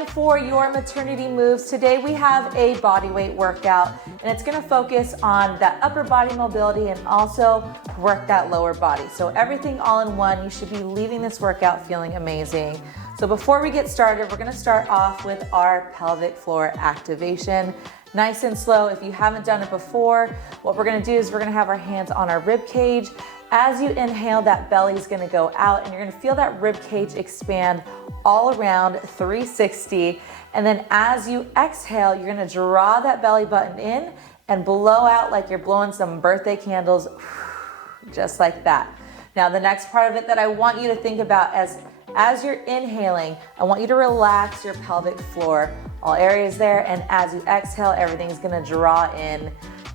time for your maternity moves. Today we have a body weight workout, and it's gonna focus on that upper body mobility and also work that lower body. So everything all in one. You should be leaving this workout feeling amazing. So before we get started, we're gonna start off with our pelvic floor activation. Nice and slow. If you haven't done it before, what we're gonna do is we're gonna have our hands on our rib cage. As you inhale, that belly is gonna go out and you're gonna feel that rib cage expand all around 360. And then as you exhale, you're gonna draw that belly button in and blow out like you're blowing some birthday candles, just like that. Now the next part of it that I want you to think about as you're inhaling, I want you to relax your pelvic floor, all areas there, and as you exhale, everything's gonna draw in.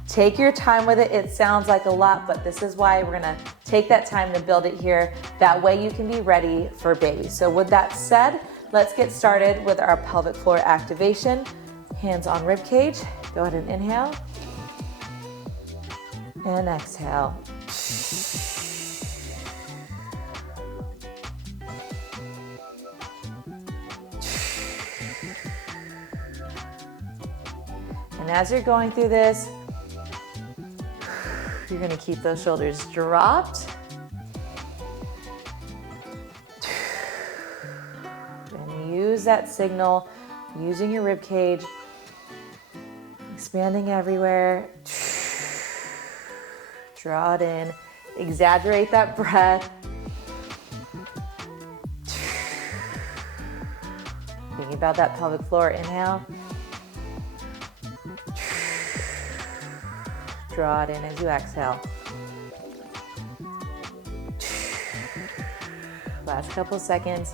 Take your time with it. It sounds like a lot, but this is why we're gonna take that time to build it here. That way you can be ready for baby. So with that said, let's get started with our pelvic floor activation. Hands on rib cage. Go ahead and inhale. And exhale. And as you're going through this, you're gonna keep those shoulders dropped. And use that signal, using your rib cage, expanding everywhere. Draw it in, exaggerate that breath. Thinking about that pelvic floor, inhale. Draw it in as you exhale. Last couple seconds.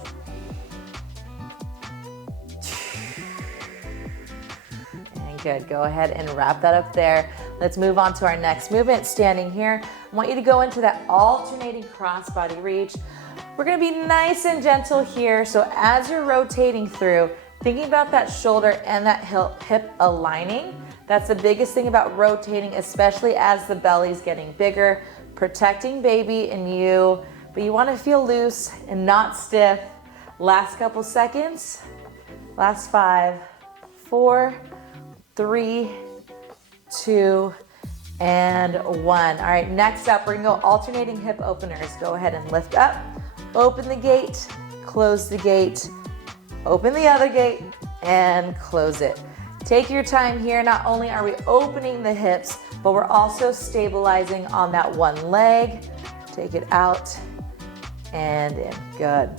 And good, go ahead and wrap that up there. Let's move on to our next movement. Standing here, I want you to go into that alternating cross-body reach. We're gonna be nice and gentle here. So as you're rotating through, thinking about that shoulder and that hip aligning. That's the biggest thing about rotating, especially as the belly's getting bigger, protecting baby and you, but you wanna feel loose and not stiff. Last couple seconds. Last 5, 4, 3, 2, and 1. All right, next up, we're gonna go alternating hip openers. Go ahead and lift up, open the gate, close the gate, open the other gate, and close it. Take your time here. Not only are we opening the hips, but we're also stabilizing on that one leg. Take it out and in. Good.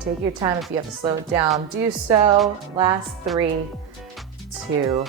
Take your time. If you have to slow it down, do so. Last 3, 2,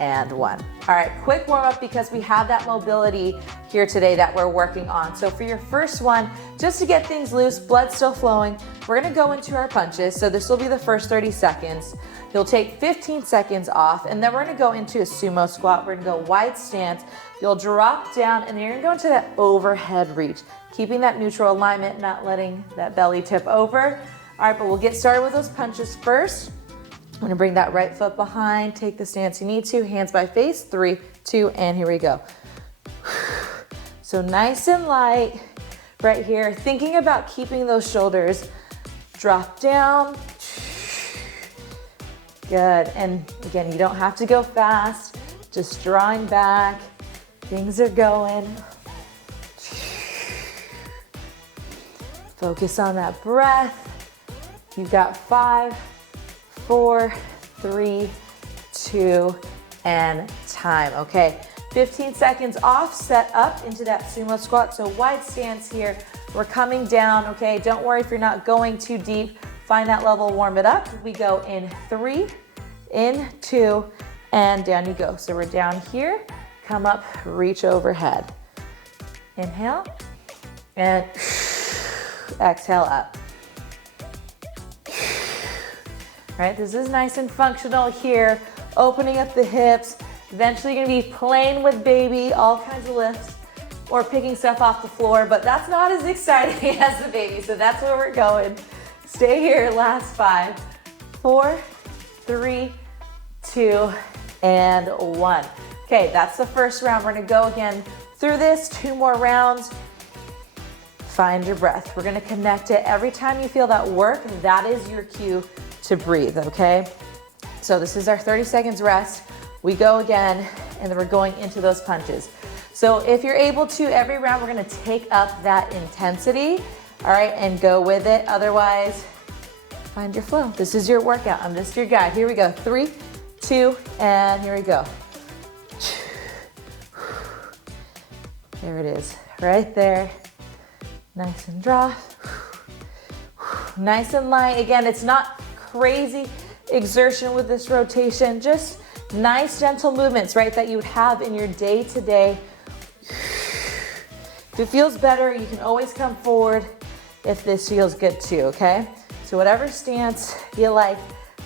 and 1. All right, quick warm up because we have that mobility here today that we're working on. So for your first one, just to get things loose, blood still flowing, we're gonna go into our punches. So this will be the first 30 seconds. You'll take 15 seconds off, and then we're gonna go into a sumo squat. We're gonna go wide stance. You'll drop down, and then you're gonna go into that overhead reach, keeping that neutral alignment, not letting that belly tip over. All right, but we'll get started with those punches first. I'm gonna bring that right foot behind, take the stance you need to, hands by face, 3, 2, and here we go. So nice and light right here, thinking about keeping those shoulders drop down. Good, and again, you don't have to go fast, just drawing back, things are going. Focus on that breath. You've got 5, 4, 3, 2, and time. Okay, 15 seconds off, set up into that sumo squat. So wide stance here. We're coming down, okay? Don't worry if you're not going too deep. Find that level, warm it up. We go in 3, in 2, and down you go. So we're down here, come up, reach overhead. Inhale, and exhale up. All right, this is nice and functional here, opening up the hips. Eventually you're gonna be playing with baby, all kinds of lifts, or picking stuff off the floor, but that's not as exciting as the baby, so that's where we're going. Stay here, last 5, 4, 3, 2, and 1. Okay, that's the first round. We're gonna go again through this, 2 more rounds. Find your breath. We're gonna connect it. Every time you feel that work, that is your cue to breathe, okay? So this is our 30 seconds rest. We go again, and then we're going into those punches. So if you're able to, every round we're gonna take up that intensity, all right, and go with it. Otherwise, find your flow. This is your workout. I'm just your guide. Here we go. 3, 2, and here we go. There it is, right there. Nice and draw. Nice and light. Again, it's not crazy exertion with this rotation, just nice gentle movements, right, that you would have in your day-to-day. If it feels better, you can always come forward if this feels good too, okay? So whatever stance you like.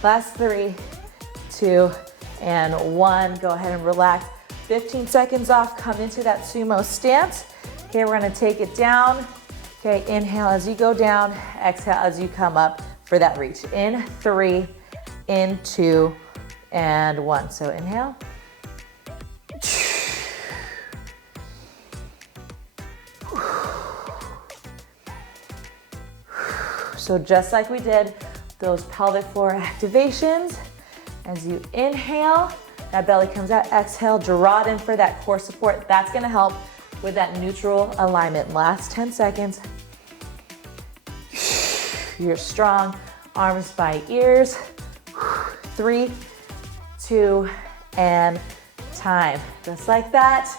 Last 3, 2, and 1. Go ahead and relax. 15 seconds off, come into that sumo stance. Okay, we're gonna take it down. Okay, inhale as you go down, exhale as you come up for that reach. In 3, in 2, and 1. So inhale. So just like we did those pelvic floor activations, as you inhale, that belly comes out, exhale, draw it in for that core support. That's gonna help with that neutral alignment. Last 10 seconds. You're strong, arms by ears. 3, 2, and time. Just like that.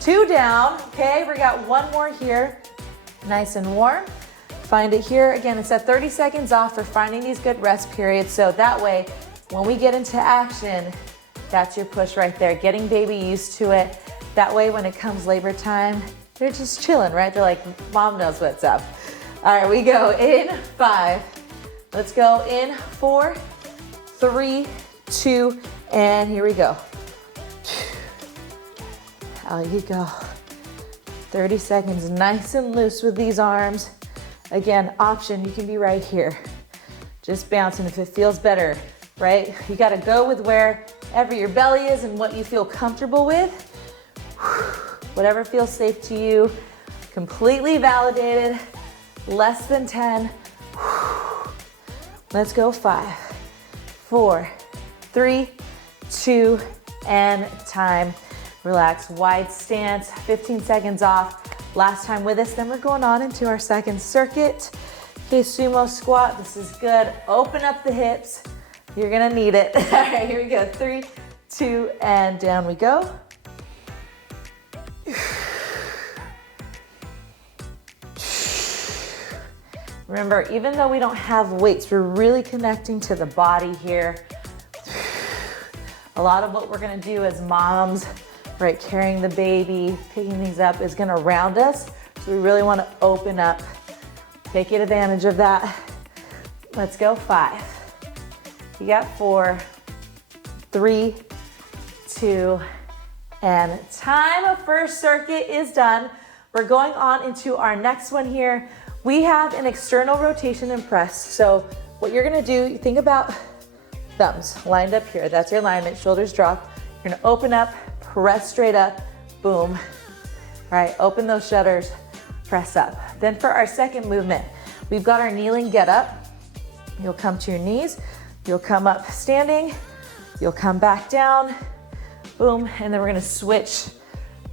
2 down, okay? We got 1 more here. Nice and warm. Find it here. Again, it's at 30 seconds off for finding these good rest periods. So that way, when we get into action, that's your push right there. Getting baby used to it. That way, when it comes labor time, they're just chilling, right? They're like, mom knows what's up. All right, we go in 5. Let's go in 4, 3, 2, and here we go. Out you go. 30 seconds, nice and loose with these arms. Again, option, you can be right here. Just bouncing if it feels better, right? You gotta go with wherever your belly is and what you feel comfortable with. Whatever feels safe to you. Completely validated. Less than 10. Let's go. 5, 4, 3, 2, and time. Relax, wide stance, 15 seconds off. Last time with us, then we're going on into our second circuit. Okay, sumo squat, this is good. Open up the hips. You're gonna need it. All right, here we go. 3, 2, and down we go. Remember, even though we don't have weights, we're really connecting to the body here. A lot of what we're gonna do as moms, right, carrying the baby, picking things up is gonna round us. So we really wanna open up, take advantage of that. Let's go. 5. You got 4, 3, 2, and time. Our first circuit is done. We're going on into our next one here. We have an external rotation and press. So what you're gonna do, you think about thumbs lined up here. That's your alignment, shoulders drop. You're gonna open up, press straight up, boom. All right, open those shutters, press up. Then for our second movement, we've got our kneeling get up. You'll come to your knees, you'll come up standing, you'll come back down, boom, and then we're gonna switch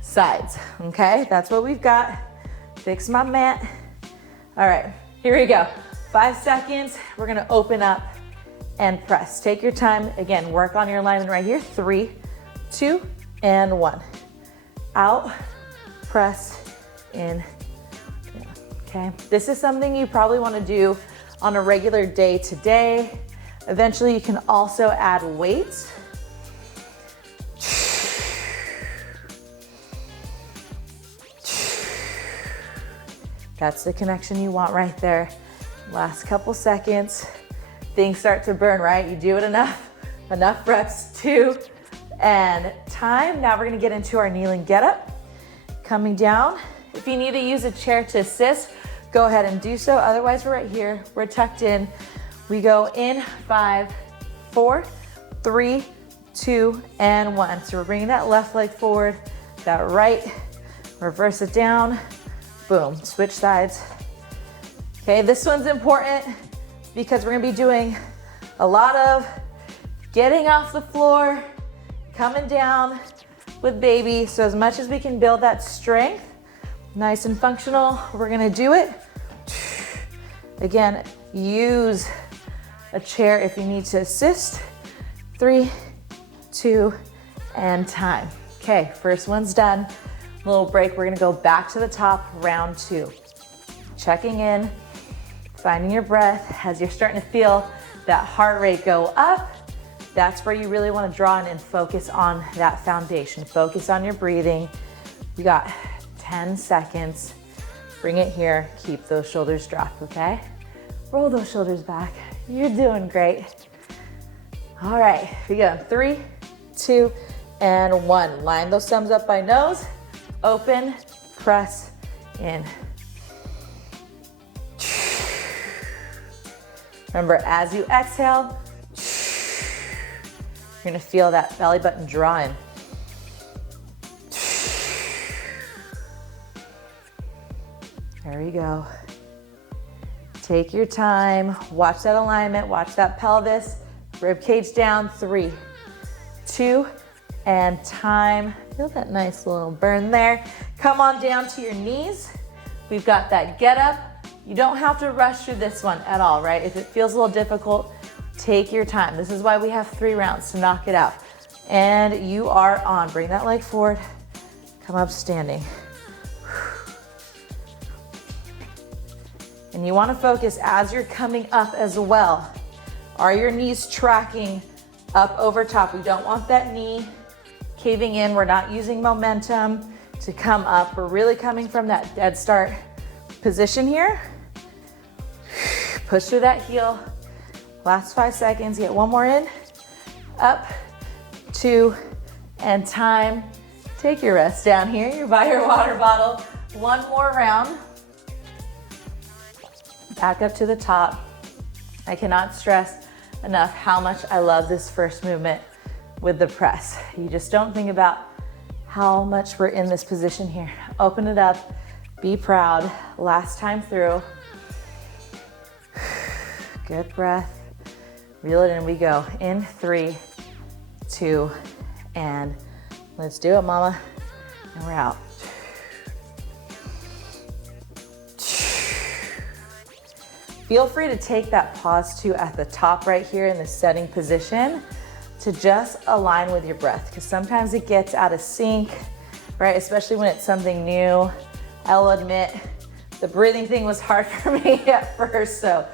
sides, okay? That's what we've got. Fix my mat. All right, here we go. 5 seconds, we're gonna open up and press. Take your time. Again, work on your alignment right here. 3, 2, and 1. Out, press, in, okay? This is something you probably wanna do on a regular day-to-day. Eventually, you can also add weights. That's the connection you want right there. Last couple seconds. Things start to burn, right? You do it enough reps. 2, and time. Now we're gonna get into our kneeling get up. Coming down. If you need to use a chair to assist, go ahead and do so. Otherwise, we're right here. We're tucked in. We go in 5, 4, 3, 2, and 1. So we're bringing that left leg forward, that right, reverse it down. Boom, switch sides. Okay, this one's important because we're gonna be doing a lot of getting off the floor, coming down with baby. So as much as we can build that strength, nice and functional, we're gonna do it. Again, use a chair if you need to assist. 3, 2, and time. Okay, first one's done. Little break, we're gonna go back to the top, round 2. Checking in, finding your breath. As you're starting to feel that heart rate go up, that's where you really wanna draw in and focus on that foundation. Focus on your breathing. You got 10 seconds. Bring it here, keep those shoulders dropped, okay? Roll those shoulders back. You're doing great. All right, here we go. 3, 2, and 1. Line those thumbs up by nose. Open, press in. Remember, as you exhale, you're gonna feel that belly button draw in. There you go. Take your time. Watch that alignment, watch that pelvis. Rib cage down. 3, 2, and time. Feel that nice little burn there. Come on down to your knees. We've got that get up. You don't have to rush through this one at all, right? If it feels a little difficult, take your time. This is why we have 3 rounds to knock it out. And you are on. Bring that leg forward. Come up standing. And you want to focus as you're coming up as well. Are your knees tracking up over top? We don't want that knee caving in. We're not using momentum to come up. We're really coming from that dead start position here. Push through that heel. Last 5 seconds. Get one more in. Up, 2, and time. Take your rest down here. You're by your water bottle. One more round. Back up to the top. I cannot stress enough how much I love this first movement with the press. You just don't think about how much we're in this position here. Open it up, be proud. Last time through. Good breath. Reel it in, we go. In 3, 2, and let's do it, mama. And we're out. Feel free to take that pause too at the top right here in the setting position to just align with your breath, because sometimes it gets out of sync, right? Especially when it's something new. I'll admit the breathing thing was hard for me at first, so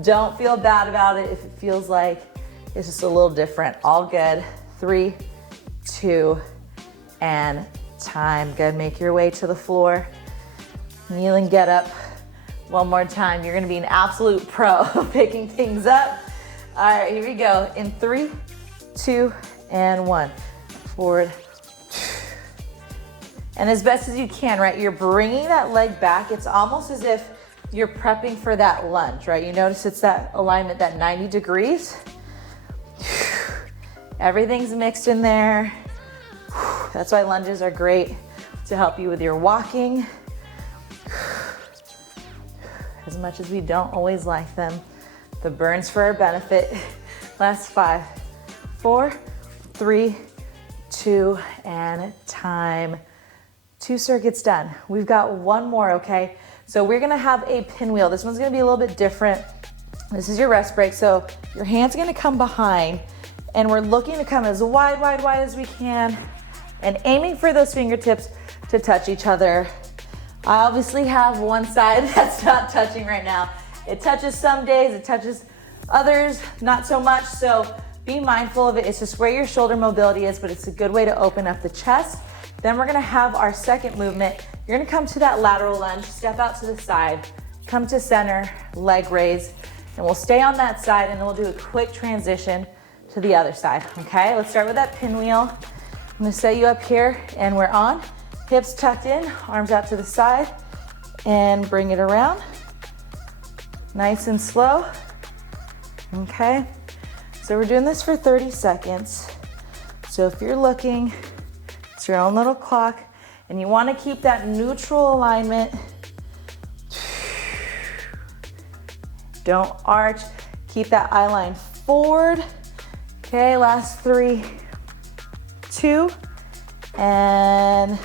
don't feel bad about it if it feels like it's just a little different. All good. 3, 2, and time. Good. Make your way to the floor. Kneel and get up. One more time. You're gonna be an absolute pro picking things up. All right, here we go. In 3, 2, and 1. Forward. And as best as you can, right? You're bringing that leg back. It's almost as if you're prepping for that lunge, right? You notice it's that alignment, that 90 degrees. Everything's mixed in there. That's why lunges are great to help you with your walking. As much as we don't always like them, the burns for our benefit. Last 5, 4, 3, 2, and time. 2 circuits done. We've got one more, okay? So we're gonna have a pinwheel. This one's gonna be a little bit different. This is your rest break. So your hand's gonna come behind and we're looking to come as wide as we can and aiming for those fingertips to touch each other. I obviously have one side that's not touching right now. It touches some days, it touches others, not so much. So be mindful of it. It's just where your shoulder mobility is, but it's a good way to open up the chest. Then we're gonna have our second movement. You're gonna come to that lateral lunge, step out to the side, come to center, leg raise, and we'll stay on that side and then we'll do a quick transition to the other side, okay? Let's start with that pinwheel. I'm gonna set you up here and we're on. Hips tucked in, arms out to the side, and bring it around. Nice and slow, okay? So we're doing this for 30 seconds. So if you're looking, it's your own little clock, and you wanna keep that neutral alignment. Don't arch, keep that eye line forward. Okay, last 3, 2, and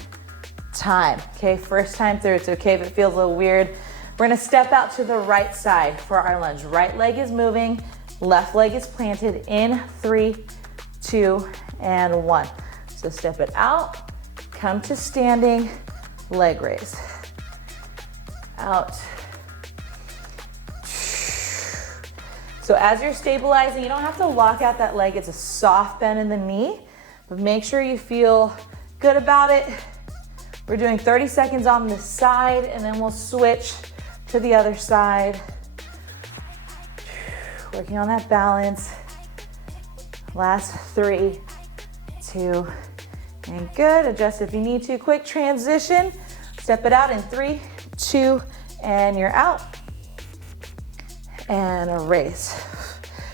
time. Okay, first time through. It's okay if it feels a little weird. We're gonna step out to the right side for our lunge. Right leg is moving, left leg is planted in 3, 2, and 1. So step it out, come to standing, leg raise. Out. So as you're stabilizing, you don't have to lock out that leg. It's a soft bend in the knee, but make sure you feel good about it. We're doing 30 seconds on this side, and then we'll switch to the other side. Working on that balance. Last 3, 2, and good. Adjust if you need to. Quick transition. Step it out in 3, 2, and you're out. And a raise.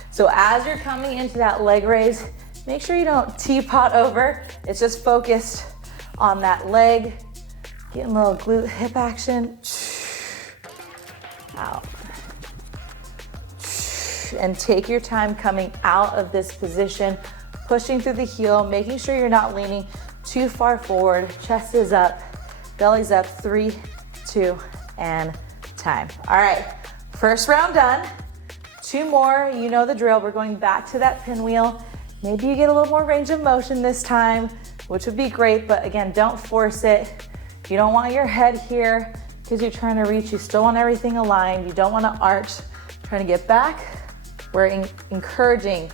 So as you're coming into that leg raise, make sure you don't teapot over. It's just focused on that leg. Getting a little glute hip action. Out. And take your time coming out of this position, pushing through the heel, making sure you're not leaning too far forward. Chest is up, belly's up. 3, 2, and time. All right. First round done. 2 more, you know the drill. We're going back to that pinwheel. Maybe you get a little more range of motion this time, which would be great, but again, don't force it. You don't want your head here because you're trying to reach. You still want everything aligned. You don't want to arch, trying to get back. We're encouraging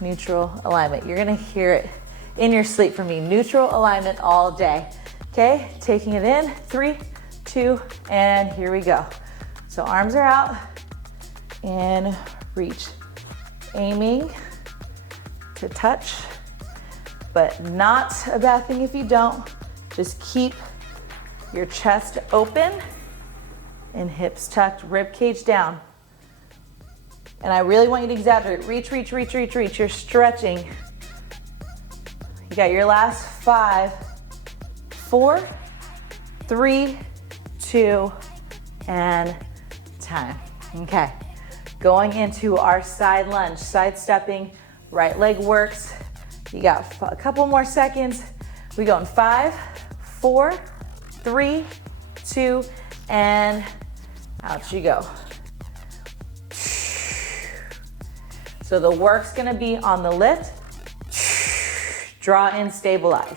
neutral alignment. You're gonna hear it in your sleep from me. Neutral alignment all day. Okay, taking it in, 3, 2, and here we go. So arms are out and reach. Aiming to touch, but not a bad thing if you don't. Just keep your chest open and hips tucked, rib cage down. And I really want you to exaggerate. Reach, reach, reach, reach, reach. You're stretching. You got your last 5, 4, 3, 2, and time. Okay, going into our side lunge, side stepping, right leg works. You got a couple more seconds. We go in 5, 4, 3, 2, and out you go. So the work's gonna be on the lift, draw in, stabilize.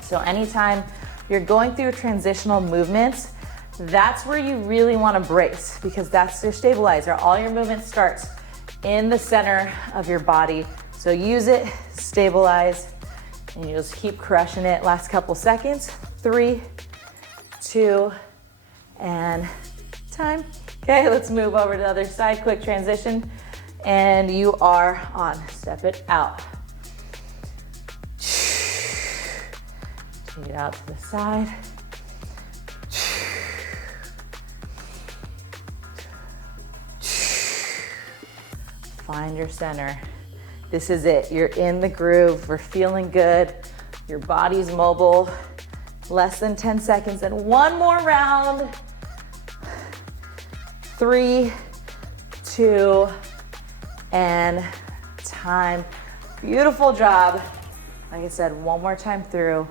So anytime you're going through transitional movements, that's where you really wanna brace because that's your stabilizer. All your movement starts in the center of your body. So use it, stabilize, and you just keep crushing it. Last couple seconds, 3, 2, and time. Okay, let's move over to the other side, quick transition. And you are on, step it out. Take it out to the side. Find your center. This is it, you're in the groove, we're feeling good. Your body's mobile. Less than 10 seconds and 1 more round. 3, 2, and time. Beautiful job. Like I said, 1 more time through.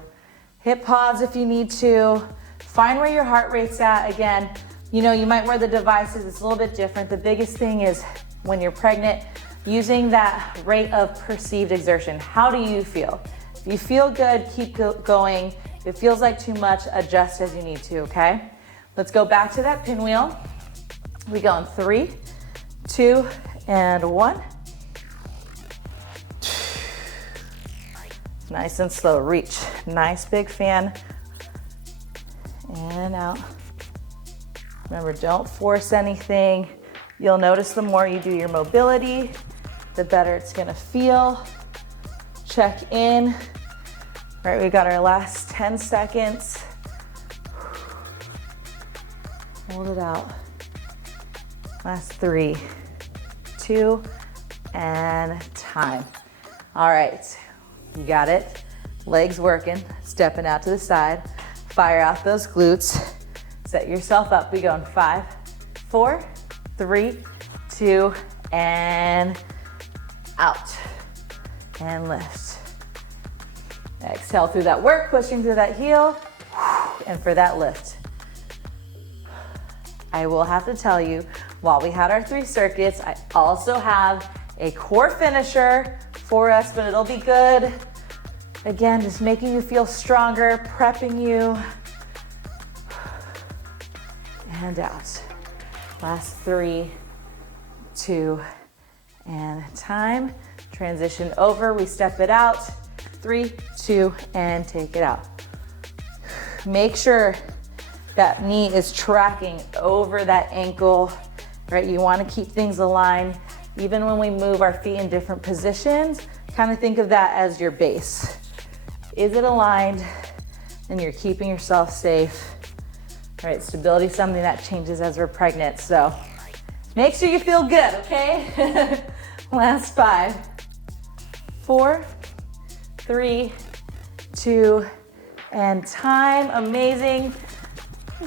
Hit pause if you need to. Find where your heart rate's at. Again, you know, you might wear the devices, it's a little bit different. The biggest thing is when you're pregnant, using that rate of perceived exertion. How do you feel? If you feel good, keep going. If it feels like too much, adjust as you need to, okay? Let's go back to that pinwheel. We go in 3, 2, and 1. Nice and slow, reach. Nice big fan. And out. Remember, don't force anything. You'll notice the more you do your mobility, the better it's gonna feel. Check in. All right, we got our last 10 seconds. Hold it out. Last 3, 2, and time. All right, you got it. Legs working, stepping out to the side. Fire out those glutes. Set yourself up. We go in 5, 4, 3, 2, and out, and lift. Exhale through that work, pushing through that heel, and for that lift. I will have to tell you, while we had our 3 circuits, I also have a core finisher for us, but it'll be good. Again, just making you feel stronger, prepping you. And out. Last 3, 2, and time. Transition over, we step it out. 3, 2, and take it out. Make sure that knee is tracking over that ankle, right? You want to keep things aligned. Even when we move our feet in different positions, kind of think of that as your base. Is it aligned? And you're keeping yourself safe. All right, stability is something that changes as we're pregnant, so make sure you feel good, okay? Last 5, 4, 3, 2, and time. Amazing.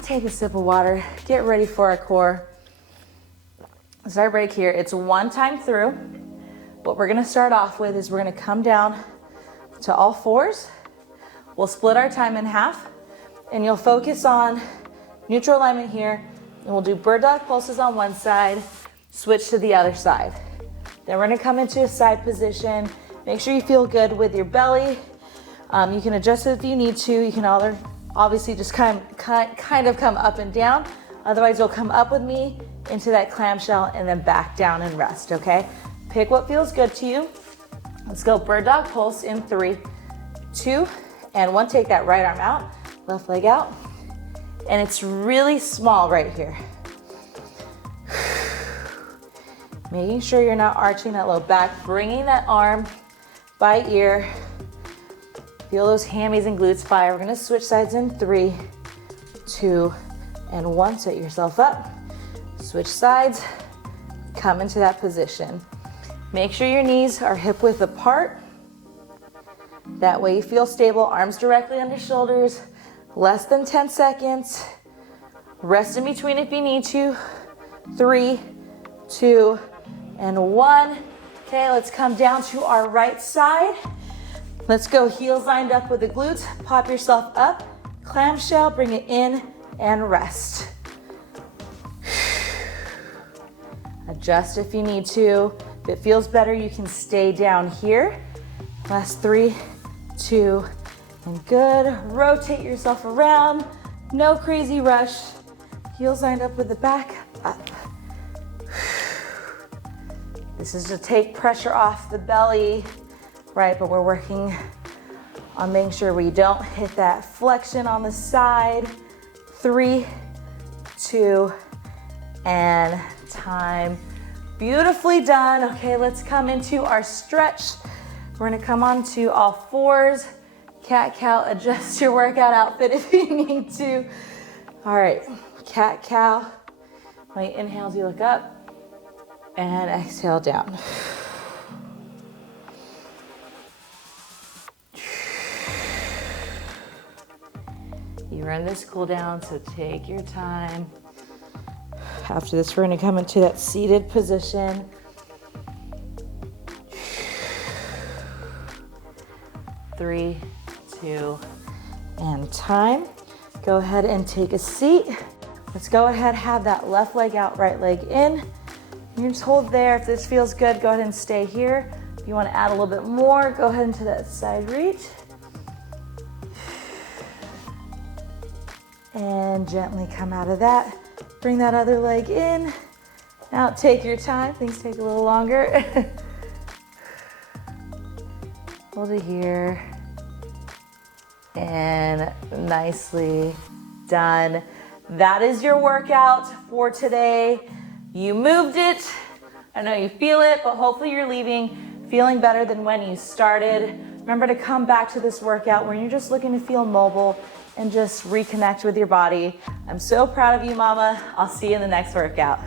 Take a sip of water. Get ready for our core. So our break here, it's 1 time through. What we're gonna start off with is we're gonna come down to all 4s. We'll split our time in half, and you'll focus on neutral alignment here, and we'll do bird dog pulses on one side, switch to the other side. Then we're gonna come into a side position. Make sure you feel good with your belly. You can adjust it if you need to. You can obviously just kind of come up and down. Otherwise, you'll come up with me into that clamshell and then back down and rest, okay? Pick what feels good to you. Let's go bird dog pulse in 3, 2, and 1. Take that right arm out, left leg out. And it's really small right here. Making sure you're not arching that low back, bringing that arm by ear. Feel those hammies and glutes fire. We're gonna switch sides in 3, 2, and 1. Set yourself up. Switch sides, come into that position. Make sure your knees are hip width apart. That way you feel stable, arms directly under shoulders, less than 10 seconds. Rest in between if you need to. 3, 2, and 1. Okay, let's come down to our right side. Let's go heels lined up with the glutes. Pop yourself up, clamshell, bring it in, and rest. Adjust if you need to. If it feels better, you can stay down here. Last 3, 2, and good. Rotate yourself around. No crazy rush. Heels lined up with the back, up. This is to take pressure off the belly, right? But we're working on making sure we don't hit that flexion on the side. 3, 2, and time. Beautifully done. Okay, let's come into our stretch. We're gonna come onto all 4s. Cat-cow, adjust your workout outfit if you need to. All right, cat-cow. When you inhale, you look up, and exhale down. You're in this cool down, so take your time. After this, we're gonna come into that seated position. 3, 2, and time. Go ahead and take a seat. Let's go ahead, have that left leg out, right leg in. You just hold there. If this feels good, go ahead and stay here. If you wanna add a little bit more, go ahead into that side reach. And gently come out of that. Bring that other leg in. Now take your time, things take a little longer. Hold it here. And nicely done. That is your workout for today. You moved it. I know you feel it, but hopefully you're leaving feeling better than when you started. Remember to come back to this workout when you're just looking to feel mobile and just reconnect with your body. I'm so proud of you, mama. I'll see you in the next workout.